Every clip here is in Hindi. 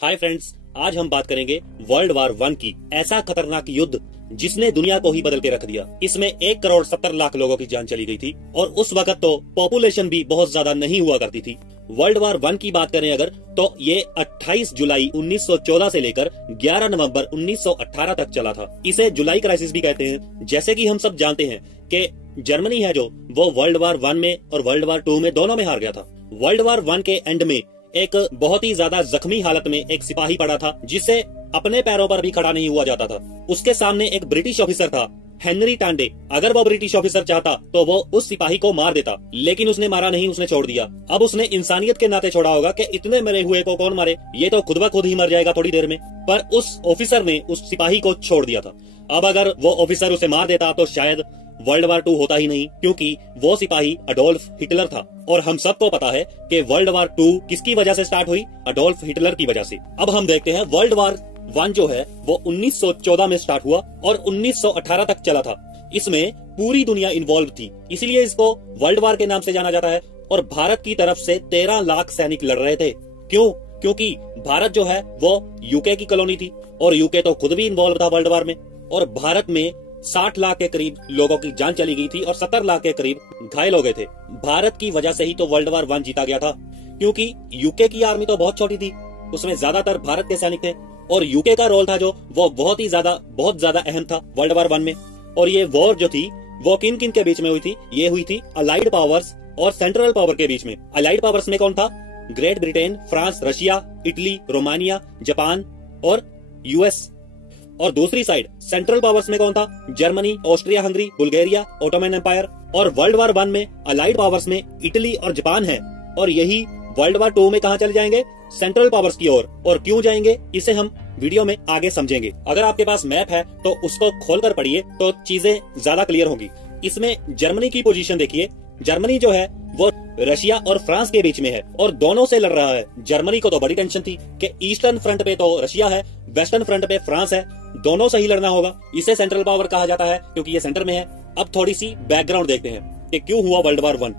हाय फ्रेंड्स, आज हम बात करेंगे वर्ल्ड वार 1 की। ऐसा खतरनाक युद्ध जिसने दुनिया को ही बदल के रख दिया। इसमें 1,70,00,000 लोगों की जान चली गई थी और उस वक्त तो पॉपुलेशन भी बहुत ज्यादा नहीं हुआ करती थी। वर्ल्ड वार 1 की बात करें अगर, तो ये 28 जुलाई 1914 से लेकर 11 नवंबर 1918 तक चला था। इसे जुलाई क्राइसिस भी कहते हैं। जैसे कि हम सब जानते हैं कि जर्मनी है जो वो वर्ल्ड वार 1 में और वर्ल्ड वार 2 में दोनों में हार गया था। वर्ल्ड वार 1 के एंड में एक बहुत ही ज्यादा जख्मी हालत में एक सिपाही पड़ा था, जिससे अपने पैरों पर भी खड़ा नहीं हुआ जाता था। उसके सामने एक ब्रिटिश ऑफिसर था, हेनरी टांडे। अगर वो ब्रिटिश ऑफिसर चाहता तो वो उस सिपाही को मार देता, लेकिन उसने मारा नहीं, उसने छोड़ दिया। अब उसने इंसानियत के नाते छोड़ा होगा कि इतने मरे हुए को कौन मारे, ये तो खुद ब खुद ही मर जाएगा थोड़ी देर में। पर उस ऑफिसर ने उस सिपाही को छोड़ दिया था। अब अगर वो ऑफिसर उसे मार देता तो शायद वर्ल्ड वार 2 होता ही नहीं, क्योंकि वो सिपाही अडोल्फ हिटलर था। और हम सबको पता है कि वर्ल्ड वार 2 किसकी वजह से स्टार्ट हुई? अडोल्फ हिटलर की वजह से। अब हम देखते हैं वर्ल्ड वार 1 जो है वो 1914 में स्टार्ट हुआ और 1918 तक चला था। इसमें पूरी दुनिया इन्वॉल्व थी, इसीलिए इसको वर्ल्ड वार के नाम से जाना जाता है। और भारत की तरफ से 13 लाख सैनिक लड़ रहे थे। क्यों? क्योंकि भारत जो है वो यूके की कॉलोनी थी और यूके तो खुद भी इन्वॉल्व था वर्ल्ड वार में। और भारत में 60 लाख के करीब लोगों की जान चली गई थी और 70 लाख के करीब घायल हो गए थे। भारत की वजह से ही तो वर्ल्ड वार 1 जीता गया था, क्योंकि यूके की आर्मी तो बहुत छोटी थी, उसमें ज्यादातर भारत के सैनिक थे और यूके का रोल था जो वो बहुत ज्यादा अहम था वर्ल्ड वार 1 में। और ये वॉर जो थी वो किन किन के बीच में हुई थी? ये हुई थी अलाइड पावर्स और सेंट्रल पावर के बीच में। अलाइड पावर्स में कौन था? Great Britain, France, Russia, Italy, Romania, Japan और यूएस। और दूसरी साइड सेंट्रल पावर्स में कौन था? Germany, Austria Hungary, Bulgaria, Ottoman Empire. और वर्ल्ड वार 1 में अलाइड पावर्स में इटली और जापान है। और यही वर्ल्ड वार 2 में कहां चले जाएंगे? सेंट्रल पावर्स की ओर। और क्यों जाएंगे इसे हम वीडियो में आगे समझेंगे। अगर आपके पास मैप है तो उसको खोलकर पढ़िए तो चीजें ज्यादा क्लियर होंगी। इसमें जर्मनी की पोजीशन देखिए। जर्मनी जो है वो रशिया और फ्रांस के बीच में है और दोनों से लड़ रहा है। जर्मनी को तो बड़ी टेंशन थी कि ईस्टर्न फ्रंट पे तो रशिया है, वेस्टर्न फ्रंट पे फ्रांस है, दोनों से ही लड़ना होगा। इसे सेंट्रल पावर कहा जाता है क्योंकि ये सेंटर में है। अब थोड़ी सी बैकग्राउंड देखते हैं कि क्यों हुआ वर्ल्ड वार 1।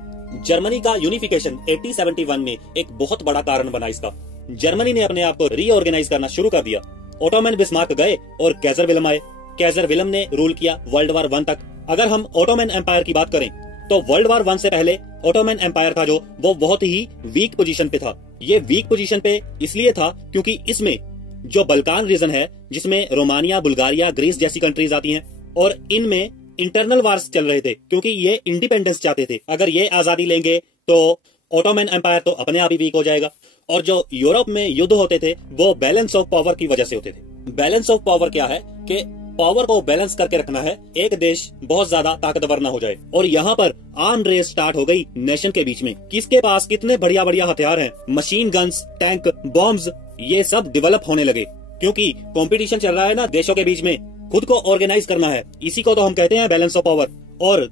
जर्मनी का यूनिफिकेशन 1871 में एक बहुत बड़ा कारण बना इसका। जर्मनी ने अपने आप को रीऑर्गेनाइज करना शुरू कर दिया। ओटोमन बिस्मार्क गए और कैजर विलम आए। कैजर विलम ने रूल किया वर्ल्ड वार 1 तक। अगर हम ओटोमन एम्पायर की बात करें तो वर्ल्ड वार 1 से पहले ओटोमन एम्पायर था जो वो बहुत ही वीक पोजीशन पे था। ये वीक पोजीशन पे इसलिए था क्योंकि इसमें जो बल्कान रीजन है, जिसमें रोमानिया, बुल्गारिया, ग्रीस जैसी कंट्रीज आती हैं, और इनमें इंटरनल वार्स चल रहे थे क्योंकि ये इंडिपेंडेंस चाहते थे। अगर ये आजादी लेंगे तो ओटोमन एम्पायर तो अपने आप ही वीक हो जाएगा। और जो यूरोप में युद्ध होते थे वो बैलेंस ऑफ पावर की वजह से होते थे। बैलेंस ऑफ पावर क्या है कि पावर को बैलेंस करके रखना है, एक देश बहुत ज्यादा ताकतवर ना हो जाए। और यहाँ पर आर्म रेस स्टार्ट हो गई नेशन के बीच में। किसके पास कितने बढ़िया बढ़िया हथियार हैं, मशीन गन्स, टैंक, बॉम्ब्स, ये सब डेवलप होने लगे क्योंकि कंपटीशन चल रहा है ना देशों के बीच में। खुद को ऑर्गेनाइज करना है, इसी को तो हम कहते हैं बैलेंस ऑफ पावर। और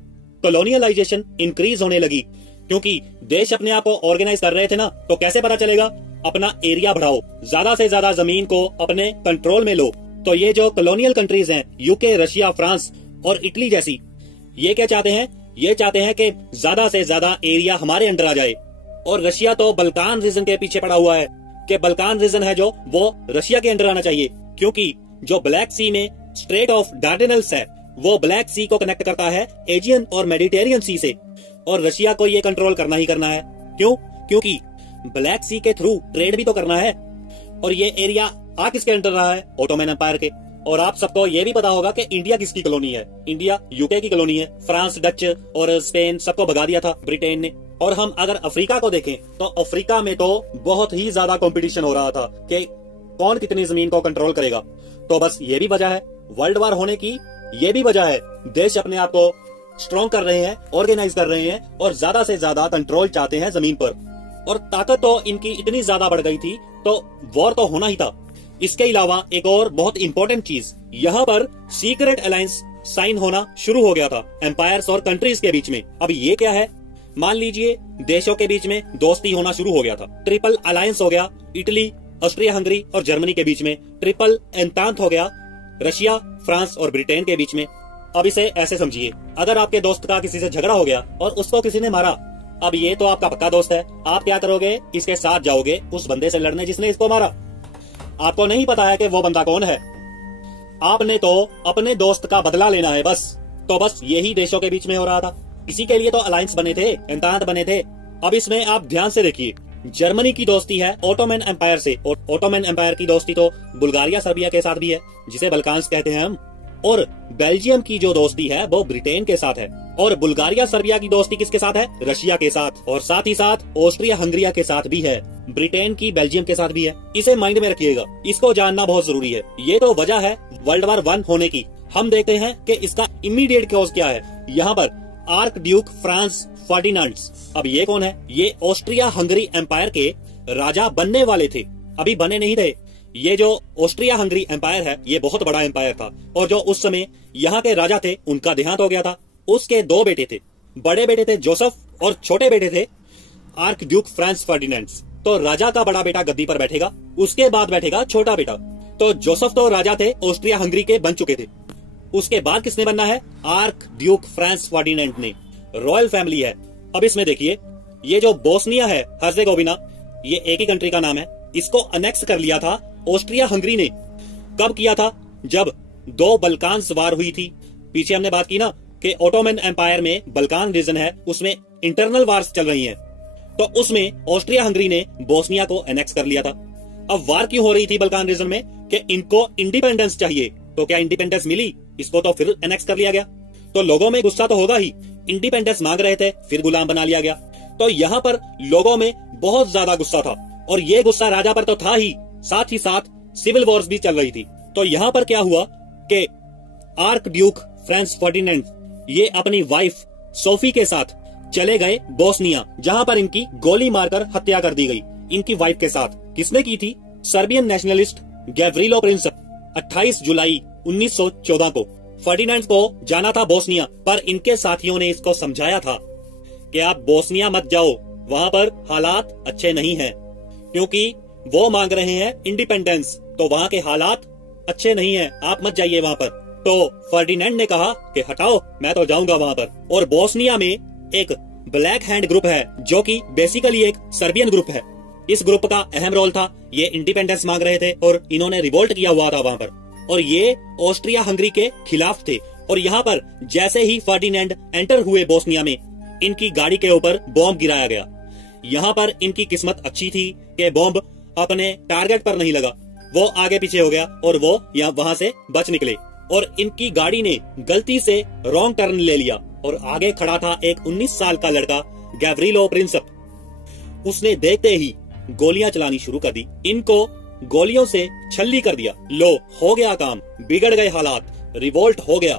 कॉलोनियलाइजेशन इंक्रीज होने लगी क्योंकि देश अपने आप को ऑर्गेनाइज कर रहे थे ना। तो कैसे पता चलेगा? अपना एरिया बढ़ाओ, ज्यादा से ज्यादा जमीन को अपने कंट्रोल में लो। तो ये जो कॉलोनियल कंट्रीज हैं, यूके, रशिया, फ्रांस और इटली जैसी, ये क्या चाहते हैं? ये चाहते हैं कि ज्यादा से ज्यादा एरिया हमारे अंडर आ जाए। और रशिया तो बल्कान रीजन के पीछे पड़ा हुआ है कि बल्कान रीजन है जो वो रशिया के अंडर आना चाहिए, क्योंकि जो ब्लैक सी में स्ट्रेट ऑफ डार्डेनल्स है वो ब्लैक सी को कनेक्ट करता है एजियन और मेडिटेरियन सी से। और रशिया को ये कंट्रोल करना ही करना है। क्यों? क्योंकि ब्लैक सी के थ्रू ट्रेड भी तो करना है। और ये एरिया आ किसके अंडर रहा है? ओटोमन एम्पायर के। और आप सबको ये भी पता होगा कि इंडिया किसकी कॉलोनी है? इंडिया यूके की कॉलोनी है। फ्रांस, डच और स्पेन सबको भगा दिया था ब्रिटेन ने। और हम अगर अफ्रीका को देखें तो अफ्रीका में तो बहुत ही ज्यादा कंपटीशन हो रहा था कि कौन कितनी जमीन को कंट्रोल करेगा। तो बस ये भी वजह है वर्ल्ड वार होने की, ये भी वजह है देश अपने आप को स्ट्रॉन्ग कर रहे हैं, ऑर्गेनाइज कर रहे हैं और ज्यादा से ज्यादा कंट्रोल चाहते हैं जमीन पर। और ताकत तो इनकी इतनी ज्यादा बढ़ गई थी तो वॉर तो होना ही था। इसके अलावा एक और बहुत इंपॉर्टेंट चीज, यहाँ पर सीक्रेट अलायंस साइन होना शुरू हो गया था एम्पायर्स और कंट्रीज के बीच में। अब ये क्या है? मान लीजिए देशों के बीच में दोस्ती होना शुरू हो गया था। ट्रिपल अलायंस हो गया इटली, ऑस्ट्रिया हंगरी और जर्मनी के बीच में। ट्रिपल एंतांत हो गया रशिया, फ्रांस और ब्रिटेन के बीच में। अब इसे ऐसे समझिए, अगर आपके दोस्त का किसी से झगड़ा हो गया और उसको किसी ने मारा, अब ये तो आपका पक्का दोस्त है, आप क्या करोगे? इसके साथ जाओगे उस बंदे से लड़ने जिसने इसको मारा। आपको नहीं पता है कि वो बंदा कौन है। आपने तो अपने दोस्त का बदला लेना है बस। तो बस यही देशों के बीच में हो रहा था। इसी के लिए तो अलायंस बने थे, एंतात बने थे। अब इसमें आप ध्यान से देखिए, जर्मनी की दोस्ती है ओटोमन एम्पायर से। ओटोमन एम्पायर की दोस्ती तो बुल्गारिया सर्बिया के साथ भी है, जिसे बल्कान्स कहते हैं हम। और बेल्जियम की जो दोस्ती है वो ब्रिटेन के साथ है। और बुल्गारिया सर्बिया की दोस्ती किसके साथ है? रशिया के साथ। और साथ ही साथ ऑस्ट्रिया हंगरिया के साथ भी है। ब्रिटेन की बेल्जियम के साथ भी है। इसे माइंड में रखिएगा, इसको जानना बहुत जरूरी है। ये तो वजह है वर्ल्ड वार 1 होने की। हम देखते हैं कि इसका इमीडिएट कॉज क्या है। यहाँ पर आर्क ड्यूक फ्रांस फर्डिनांड, अब ये कौन है? ये ऑस्ट्रिया हंगरी एम्पायर के राजा बनने वाले थे, अभी बने नहीं थे। ये जो ऑस्ट्रिया हंगरी एम्पायर है ये बहुत बड़ा एम्पायर था, और जो उस समय यहाँ के राजा थे उनका देहांत हो गया था। उसके 2 बेटे थे, बड़े बेटे थे जोसेफ और छोटे बेटे थे आर्क ड्यूक फ्रांस फर्डिनांड। तो राजा का बड़ा बेटा गद्दी पर बैठेगा, उसके बाद बैठेगा छोटा बेटा। तो जोसेफ तो राजा थे, ऑस्ट्रिया हंगरी के बन चुके थे। उसके बाद किसने बनना है? आर्क ड्यूक फ्रांस फर्डिनांड ने। रॉयल फैमिली है। अब इसमें देखिए, ये जो बोस्निया है हर्जेगोविना, ये एक ही कंट्री का नाम है। इसको अनेक्स कर लिया था ऑस्ट्रिया हंगरी ने। कब किया था? जब 2 बल्कान्स वार हुई थी। पीछे हमने बात की ना कि ओटोमन एम्पायर में बल्कान रीजन है, उसमें इंटरनल वार्स चल रही हैं। तो उसमें ऑस्ट्रिया हंगरी ने बोस्निया को अनेक्स कर लिया था। अब वार क्यों हो रही थी बल्कान रीजन में? कि इनको इंडिपेंडेंस चाहिए। तो क्या इंडिपेंडेंस मिली? इसको तो फिर अनेक्स कर लिया गया। तो लोगों में गुस्सा तो होगा ही, इंडिपेंडेंस मांग रहे थे, फिर गुलाम बना लिया गया। तो यहाँ पर लोगों में बहुत ज्यादा गुस्सा था, और ये गुस्सा राजा पर तो था ही, साथ ही साथ सिविल वॉर्स भी चल रही थी। तो यहाँ पर क्या हुआ कि आर्क ड्यूक फ्रांस फर्डिनांड ये अपनी वाइफ सोफी के साथ चले गए बोस्निया, जहाँ पर इनकी गोली मारकर हत्या कर दी गई। इनकी वाइफ के साथ किसने की थी? Serbian nationalist गैव्रिलो Prinsep. 28 जुलाई 1914 को फर्डिनांड को जाना था बोस्निया, पर इनके साथियों ने इसको समझाया था कि आप बोस्निया मत जाओ, वहां पर हालात अच्छे नहीं हैं, क्योंकि वो मांग रहे हैं इंडिपेंडेंस। तो वहां के हालात अच्छे नहीं हैं, आप मत जाइए वहां पर। तो फर्डिनांड ने कहा कि हटाओ, मैं तो जाऊंगा वहां पर। और बोस्निया में एक ब्लैक हैंड ग्रुप है, जो कि बेसिकली एक सर्बियन ग्रुप है। इस ग्रुप का अहम रोल था, ये इंडिपेंडेंस मांग रहे थे और इन्होंने रिवोल्ट किया हुआ था वहां पर, और ये ऑस्ट्रिया हंगरी के खिलाफ थे। और यहाँ पर जैसे ही फर्डिनांड एंटर हुए बोस्निया में, इनकी गाड़ी के ऊपर बॉम्ब गिराया गया। यहाँ पर इनकी किस्मत अच्छी थी कि बॉम्ब अपने टारगेट पर नहीं लगा, वो आगे पीछे हो गया और वो यहाँ वहां से बच निकले। और इनकी गाड़ी ने गलती से रॉन्ग टर्न ले लिया, और आगे खड़ा था एक 19 साल का लड़का गैव्रिलो प्रिंसेप। उसने देखते ही गोलियां चलानी शुरू कर दी, इनको गोलियों से छल्ली कर दिया। लो, हो गया काम, बिगड़ गए हालात, रिवोल्ट हो गया।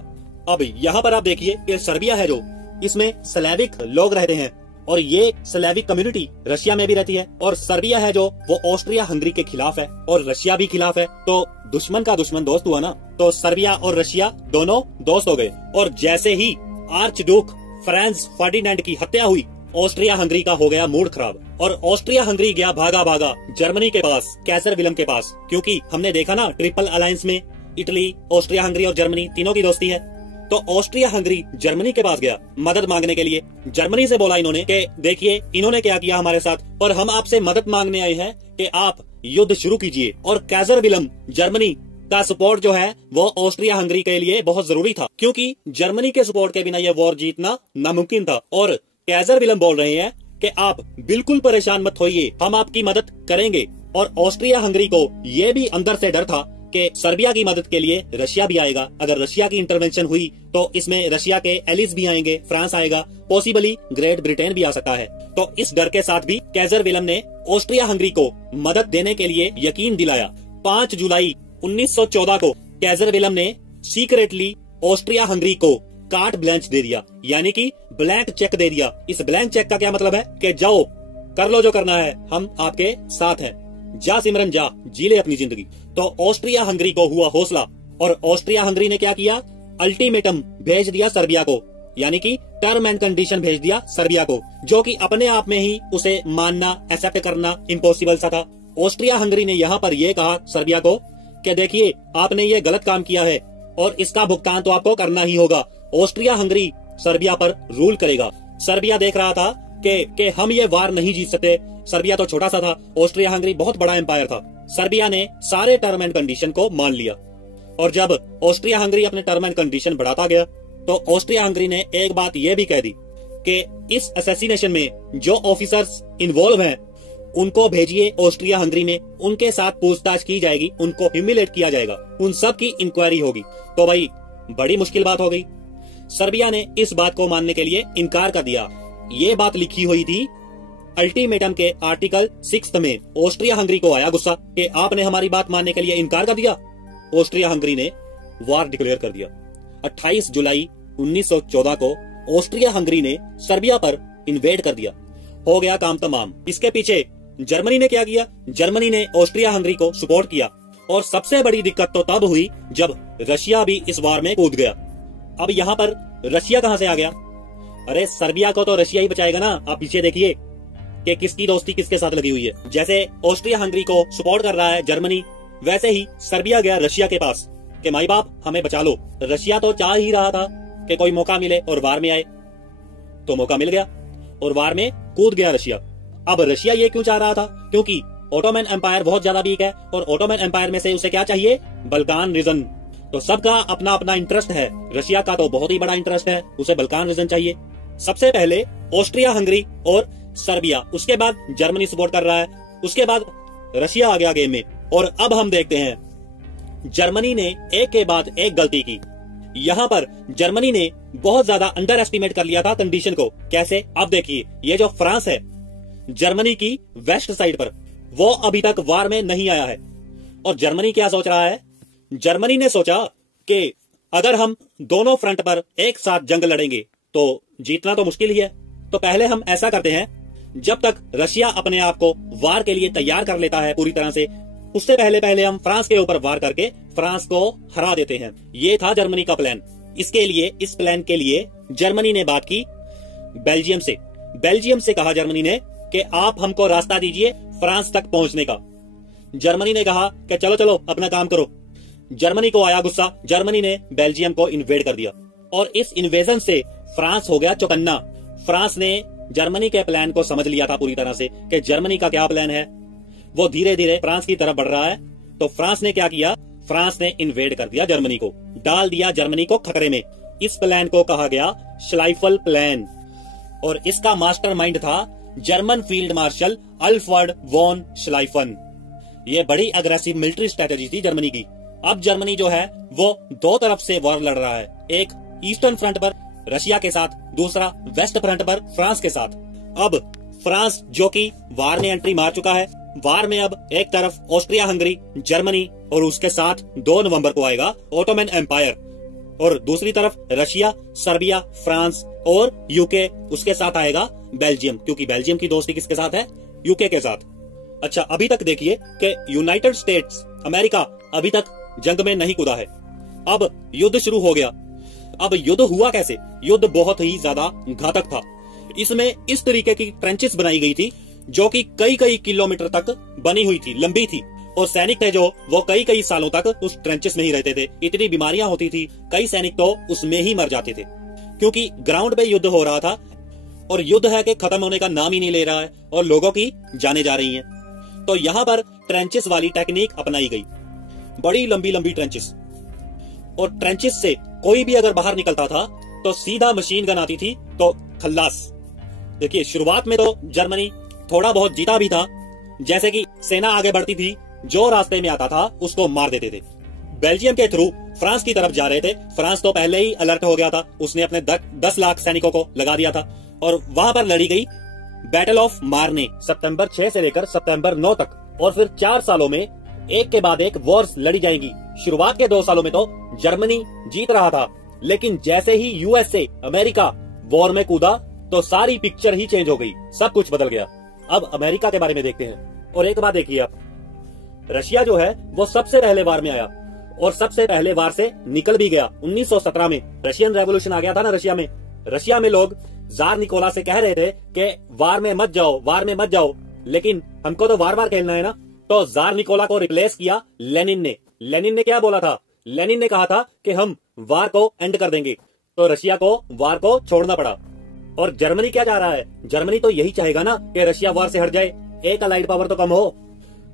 अब यहाँ पर आप देखिए कि सर्बिया है जो, इसमें स्लेविक लोग रहते हैं, और ये स्लेविक कम्युनिटी रशिया में भी रहती है। और सर्बिया है जो, वो ऑस्ट्रिया हंगरी के खिलाफ है, और रशिया भी खिलाफ है। तो दुश्मन का दुश्मन दोस्त हुआ ना। तो सर्बिया और रशिया दोनों दोस्त हो गए। और जैसे ही आर्च ड्यूक फ्रांस फर्डिनांड की हत्या हुई, ऑस्ट्रिया हंगरी का हो गया मूड खराब, और ऑस्ट्रिया हंगरी गया भागा भागा जर्मनी के पास, कैसर विलम के पास। क्योंकि हमने देखा ना ट्रिपल अलायंस में इटली, ऑस्ट्रिया हंगरी और जर्मनी तीनों की दोस्ती है। तो ऑस्ट्रिया हंगरी जर्मनी के पास गया मदद मांगने के लिए। जर्मनी से बोला इन्होंने कि देखिए इन्होंने क्या किया हमारे साथ, और हम आपसे मदद मांगने आए हैं कि आप युद्ध शुरू कीजिए। और कैसर विलम जर्मनी का सपोर्ट जो है वो ऑस्ट्रिया हंगरी के लिए बहुत जरूरी था, क्योंकि जर्मनी के सपोर्ट के बिना ये वॉर जीतना नामुमकिन था। और कैसर विलम बोल रहे हैं कि आप बिल्कुल परेशान मत होइए, हम आपकी मदद करेंगे। और ऑस्ट्रिया हंगरी को ये भी अंदर से डर था कि सर्बिया की मदद के लिए रशिया भी आएगा। अगर रशिया की इंटरवेंशन हुई तो इसमें रशिया के एलिज भी आएंगे, फ्रांस आएगा, पॉसिबली ग्रेट ब्रिटेन भी आ सकता है। तो इस डर के साथ भी कैसर विलम ने ऑस्ट्रिया हंगरी को मदद देने के लिए यकीन दिलाया। 5 जुलाई 1914 को कैसर विलम ने सीक्रेटली ऑस्ट्रिया हंगरी को कार्ट ब्लैंच दे दिया, यानी कि ब्लैंक चेक दे दिया। इस ब्लैंक चेक का क्या मतलब है कि जाओ कर लो जो करना है, हम आपके साथ हैं, जा सिमरन जा, जी ले अपनी जिंदगी। तो ऑस्ट्रिया हंगरी को हुआ हौसला, और ऑस्ट्रिया हंगरी ने क्या किया? अल्टीमेटम भेज दिया सर्बिया को, यानी कि टर्म एंड कंडीशन भेज दिया सर्बिया को, जो कि अपने आप में ही उसे मानना, एक्सेप्ट करना इम्पॉसिबल सा था। ऑस्ट्रिया हंगरी ने यहाँ पर यह कहा सर्बिया को कि देखिए आपने ये गलत काम किया है और इसका भुगतान तो आपको करना ही होगा। ऑस्ट्रिया हंगरी सर्बिया पर रूल करेगा। सर्बिया देख रहा था कि हम ये वार नहीं जीत सकते। सर्बिया तो छोटा सा था, ऑस्ट्रिया हंगरी बहुत बड़ा एम्पायर था। सर्बिया ने सारे टर्म एंड कंडीशन को मान लिया। और जब ऑस्ट्रिया हंगरी अपने टर्म एंड कंडीशन बढ़ाता गया तो ऑस्ट्रिया हंगरी ने एक बात यह भी कह दी कि इस असैसिनेशन में जो ऑफिसर्स इन्वॉल्व हैं उनको भेजिए ऑस्ट्रिया हंगरी में, उनके साथ पूछताछ की जाएगी, उनको ह्यूमिलेट किया जाएगा, उन सब की इंक्वायरी होगी। तो भाई बड़ी मुश्किल बात हो गई। सर्बिया ने इस बात को मानने के लिए इनकार कर दिया। ये बात लिखी हुई थी अल्टीमेटम के आर्टिकल 6 में। ऑस्ट्रिया हंगरी को आया गुस्सा कि आपने हमारी बात मानने के लिए इनकार कर दिया। ऑस्ट्रिया हंगरी ने वार डिक्लेयर कर दिया। 28 जुलाई 1914 को ऑस्ट्रिया हंगरी ने सर्बिया पर इन्वेड कर दिया। हो गया काम तमाम। इसके पीछे जर्मनी ने क्या किया? जर्मनी ने ऑस्ट्रिया हंगरी को सपोर्ट किया। और सबसे बड़ी दिक्कत तो तब हुई जब रशिया भी इस वार में कूद गया। अब यहाँ पर रशिया कहां से आ गया? अरे सर्बिया को तो रशिया ही बचाएगा ना। आप पीछे देखिए कि किसकी दोस्ती किसके साथ लगी हुई है। जैसे ऑस्ट्रिया हंगरी को सपोर्ट कर रहा है जर्मनी, वैसे ही सर्बिया गया रशिया के पास कि माई बाप हमें बचा लो। रशिया तो चाह ही रहा था कि कोई मौका मिले और वार में आए, तो मौका मिल गया और वार में कूद गया रशिया। अब रशिया ये क्यों चाह रहा था? क्योंकि ऑटोमन एम्पायर बहुत ज्यादा वीक है और ऑटोमन एम्पायर में से उसे क्या चाहिए? Balkan region. तो सबका अपना अपना इंटरेस्ट है। रशिया का तो बहुत ही बड़ा इंटरेस्ट है, उसे बल्कान रीजन चाहिए। सबसे पहले ऑस्ट्रिया हंगरी और सर्बिया, उसके बाद जर्मनी सपोर्ट कर रहा है, उसके बाद रशिया आ गया गेम में। और अब हम देखते हैं जर्मनी ने एक के बाद एक गलती की। यहाँ पर जर्मनी ने बहुत ज्यादा अंडर एस्टिमेट कर लिया था कंडीशन को। कैसे? अब देखिए, ये जो फ्रांस है जर्मनी की वेस्ट साइड पर, वो अभी तक वार में नहीं आया है। और जर्मनी क्या सोच रहा है? जर्मनी ने सोचा कि अगर हम दोनों फ्रंट पर एक साथ जंग लड़ेंगे तो जीतना तो मुश्किल ही है। तो पहले हम ऐसा करते हैं, जब तक रशिया अपने आप को वार के लिए तैयार कर लेता है पूरी तरह से, उससे पहले पहले हम फ्रांस के ऊपर वार करके फ्रांस को हरा देते हैं। ये था जर्मनी का प्लान। इसके लिए, इस प्लान के लिए जर्मनी ने बात की बेल्जियम से। बेल्जियम से कहा जर्मनी ने कि आप हमको रास्ता दीजिए फ्रांस तक पहुंचने का। जर्मनी ने कहा कि चलो चलो अपना काम करो। जर्मनी को आया गुस्सा, जर्मनी ने बेल्जियम को इन्वेड कर दिया और इस इन्वेजन से फ्रांस हो गया चौकन्ना। फ्रांस ने जर्मनी के प्लान को समझ लिया था पूरी तरह से कि जर्मनी का क्या प्लान है। वो धीरे धीरे फ्रांस की तरफ बढ़ रहा है। तो फ्रांस ने क्या किया? फ्रांस ने इन्वेड कर दिया जर्मनी को, डाल दिया जर्मनी को खतरे में। इस प्लान को कहा गया श्लाइफल प्लान और इसका मास्टरमाइंड था German field marshal Alfred von Schlieffen. ये बड़ी अग्रेसिव मिलिट्री स्ट्रेटेजी थी जर्मनी की। अब जर्मनी जो है वो दो तरफ से वॉर लड़ रहा है, एक ईस्टर्न फ्रंट पर रशिया के साथ, दूसरा वेस्ट फ्रंट पर फ्रांस के साथ। अब फ्रांस जो कि वार में एंट्री मार चुका है, वार में अब एक तरफ ऑस्ट्रिया हंगरी, जर्मनी और उसके साथ 2 नवंबर को आएगा ऑटोमन एम्पायर, और दूसरी तरफ रशिया, सर्बिया, फ्रांस और यूके, उसके साथ आएगा बेल्जियम, क्योंकि बेल्जियम की दोस्ती किसके साथ है? यूके के साथ। अच्छा, अभी तक देखिए कि यूनाइटेड स्टेट्स अमेरिका अभी तक जंग में नहीं कूदा है। अब युद्ध शुरू हो गया। अब युद्ध हुआ कैसे? युद्ध बहुत ही ज्यादा घातक था। इसमें इस तरीके की ट्रेंचेस बनाई गई थी जो कि कई कई किलोमीटर तक बनी हुई थी, लंबी थी, और सैनिक थे जो वो कई कई सालों तक उस ट्रेंचेस में ही रहते थे। इतनी बीमारियां होती थी, कई सैनिक तो उसमें ही मर जाते थे, क्योंकि ग्राउंड पे युद्ध हो रहा था और युद्ध है कि खत्म होने का नाम ही नहीं ले रहा है और लोगों की जाने जा रही हैं। तो यहाँ पर ट्रेंचेस वाली टेक्निक अपनाई गई, बड़ी लंबी लंबी ट्रेंचेस। और ट्रेंचेस से कोई भी अगर बाहर निकलता था तो सीधा मशीन गन आती थी तो खल्लास। देखिए, शुरुआत में तो जर्मनी थोड़ा बहुत जीता भी था, जैसे कि सेना आगे बढ़ती थी, जो रास्ते में आता था उसको मार देते थे। बेल्जियम के थ्रू फ्रांस की तरफ जा रहे थे। फ्रांस तो पहले ही अलर्ट हो गया था, उसने अपने 10 लाख सैनिकों को लगा दिया था और वहां पर लड़ी गई बैटल ऑफ मार्ने, सितंबर 6 से लेकर सितंबर 9 तक। और फिर 4 सालों में एक के बाद एक वॉर्स लड़ी जाएंगी। शुरुआत के 2 सालों में तो जर्मनी जीत रहा था, लेकिन जैसे ही यूएसए, अमेरिका वॉर में कूदा तो सारी पिक्चर ही चेंज हो गई, सब कुछ बदल गया। अब अमेरिका के बारे में देखते हैं। और एक बात देखिए आप, रशिया जो है वो सबसे पहले वार में आया और सबसे पहले वार से निकल भी गया। 1917 में रशियन रेवोल्यूशन आ गया था ना रशिया में। रशिया में लोग जार निकोला से कह रहे थे कि वार में मत जाओ, वार में मत जाओ, लेकिन हमको तो वार वार खेलना है ना। तो जार निकोला को रिप्लेस किया लेनिन ने। लेनिन ने क्या बोला था? लेनिन ने कहा था कि हम वार को एंड कर देंगे, तो रशिया को वार को छोड़ना पड़ा। और जर्मनी क्या चाह रहा है? जर्मनी तो यही चाहेगा ना कि रशिया वार से हट जाए, एक अलाइड पावर तो कम हो।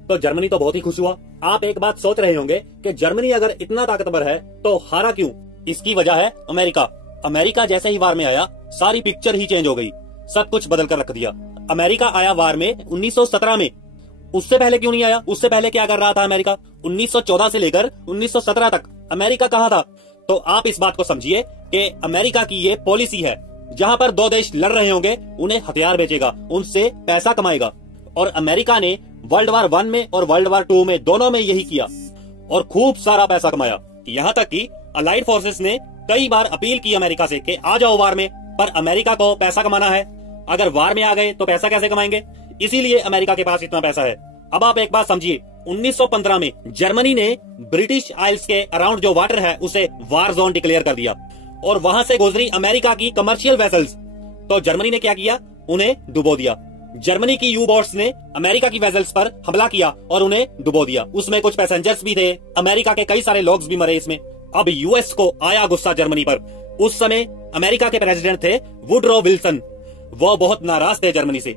तो जर्मनी तो बहुत ही खुश हुआ। आप एक बात सोच रहे होंगे कि जर्मनी अगर इतना ताकतवर है तो हारा क्यों? इसकी वजह है अमेरिका। अमेरिका जैसे ही वार में आया सारी पिक्चर ही चेंज हो गई, सब कुछ बदल कर रख दिया। अमेरिका आया वार में 1917 में, उससे पहले क्यों नहीं आया? उससे पहले क्या कर रहा था अमेरिका? 1914 से लेकर 1917 तक अमेरिका कहां था? तो आप इस बात को समझिए कि अमेरिका की ये पॉलिसी है, जहां पर दो देश लड़ रहे होंगे उन्हें हथियार बेचेगा, उनसे पैसा कमाएगा। और अमेरिका ने वर्ल्ड वार 1 में और वर्ल्ड वार 2 में दोनों में यही किया और खूब सारा पैसा कमाया। यहाँ तक कि अलाइड फोर्सेस ने कई बार अपील की अमेरिका से कि आ जाओ वार में, पर अमेरिका को पैसा कमाना है। अगर वार में आ गए तो पैसा कैसे कमाएंगे? इसीलिए अमेरिका के पास इतना पैसा है। अब आप एक बात समझिए, 1915 में जर्मनी ने ब्रिटिश आइल्स के अराउंड जो वाटर है उसे वार जोन डिक्लेयर कर दिया और वहां से गुजरी अमेरिका की कमर्शियल वेसल्स, तो जर्मनी ने क्या किया? उन्हें डुबो दिया। जर्मनी की यू बोट्स ने अमेरिका की वेसल्स पर हमला किया और उन्हें डुबो दिया। उसमें कुछ पैसेंजर्स भी थे, अमेरिका के कई सारे लोग भी मरे इसमें। अब यूएस को आया गुस्सा जर्मनी पर। उस समय अमेरिका के प्रेसिडेंट थे वुडरो विल्सन। वो बहुत नाराज थे जर्मनी से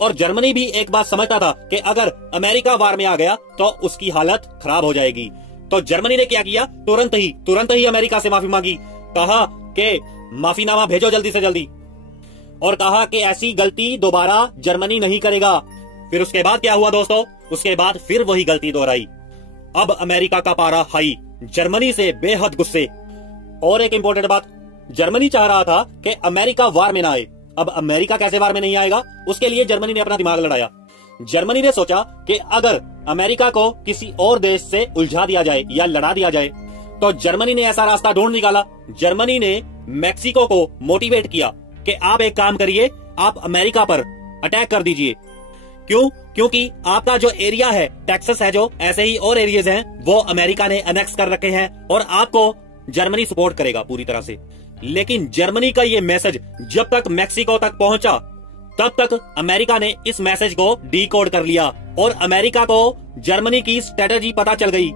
और जर्मनी भी एक बात समझता था कि अगर अमेरिका वार में आ गया तो उसकी हालत खराब हो जाएगी। तो जर्मनी ने क्या किया? तुरंत ही अमेरिका से माफी मांगी। कहा कि माफीनामा भेजो जल्दी से जल्दी, और कहा कि ऐसी गलती दोबारा जर्मनी नहीं करेगा। फिर उसके बाद क्या हुआ दोस्तों? उसके बाद फिर वही गलती दोहराई। अब अमेरिका का पारा हाई, जर्मनी से बेहद गुस्से। और एक इंपॉर्टेंट बात, जर्मनी चाह रहा था कि अमेरिका वार में ना आए। अब अमेरिका कैसे वार में नहीं आएगा? उसके लिए जर्मनी ने अपना दिमाग लड़ाया। जर्मनी ने सोचा कि अगर अमेरिका को किसी और देश से उलझा दिया जाए या लड़ा दिया जाए, तो जर्मनी ने ऐसा रास्ता ढूंढ निकाला। जर्मनी ने मैक्सिको को मोटिवेट किया कि आप एक काम करिए, आप अमेरिका पर अटैक कर दीजिए। क्यों? क्योंकि आपका जो एरिया है, टेक्सास है, जो ऐसे ही और एरियाज हैं, वो अमेरिका ने अनेक्स कर रखे हैं और आपको जर्मनी सपोर्ट करेगा पूरी तरह से। लेकिन जर्मनी का ये मैसेज जब तक मैक्सिको तक पहुंचा, तब तक अमेरिका ने इस मैसेज को डीकोड कर लिया और अमेरिका को जर्मनी की स्ट्रेटेजी पता चल गई।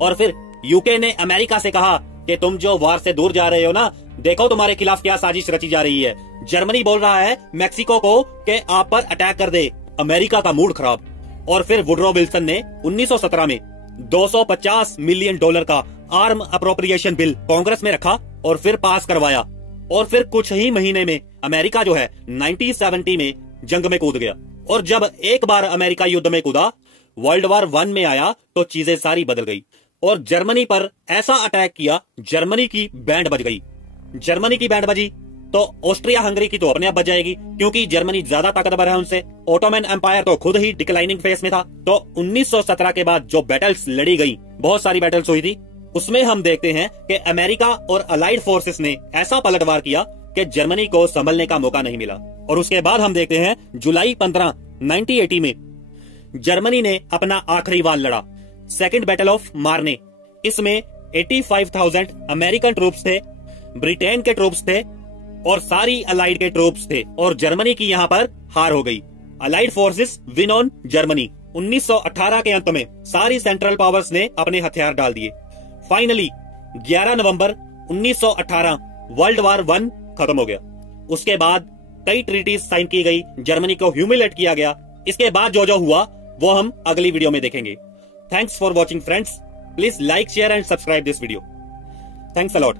और फिर यूके ने अमेरिका से कहा कि तुम जो वार से दूर जा रहे हो ना, देखो तुम्हारे खिलाफ क्या साजिश रची जा रही है। जर्मनी बोल रहा है मैक्सिको को कि आप पर अटैक कर दे। अमेरिका का मूड खराब। और फिर वुडरो विल्सन ने 1917 में $250 मिलियन का आर्म अप्रोप्रिएशन बिल कांग्रेस में रखा और फिर पास करवाया। और फिर कुछ ही महीने में अमेरिका जो है 1970 में जंग में कूद गया। और जब एक बार अमेरिका युद्ध में कूदा, वर्ल्ड वार 1 में आया, तो चीजें सारी बदल गई और जर्मनी पर ऐसा अटैक किया, जर्मनी की बैंड बज गई। जर्मनी की बैंड बजी तो ऑस्ट्रिया हंगरी की तो अपने आप बच जाएगी, क्योंकि जर्मनी ज्यादा ताकतवर है उनसे। ओटोमन एम्पायर तो खुद ही डिक्लाइनिंग फेज में था। तो 1917 के बाद जो बैटल्स लड़ी गई, बहुत सारी बैटल्स हुई थी, उसमें हम देखते हैं कि अमेरिका और अलाइड फोर्सेस ने ऐसा पलटवार किया कि जर्मनी को संभलने का मौका नहीं मिला। और उसके बाद हम देखते हैं जुलाई 15, 1980 में जर्मनी ने अपना आखिरी वार लड़ा, सेकेंड बैटल ऑफ मार्ने। इसमें 85,000 अमेरिकन ट्रूप्स थे, ब्रिटेन के ट्रूप्स थे और सारी अलाइड के ट्रूप्स थे, और जर्मनी की यहाँ पर हार हो गई। Allied forces win on Germany. 1918 के अंत में सारी सेंट्रल पावर्स ने अपने हथियार डाल दिए। फाइनली 11 नवंबर 1918 वर्ल्ड वार 1 खत्म हो गया। उसके बाद कई ट्रीटीज साइन की गई, जर्मनी को ह्यूमिलेट किया गया। इसके बाद जो जो हुआ वो हम अगली वीडियो में देखेंगे। Thanks for watching friends. Please like, share and subscribe this video. Thanks a lot.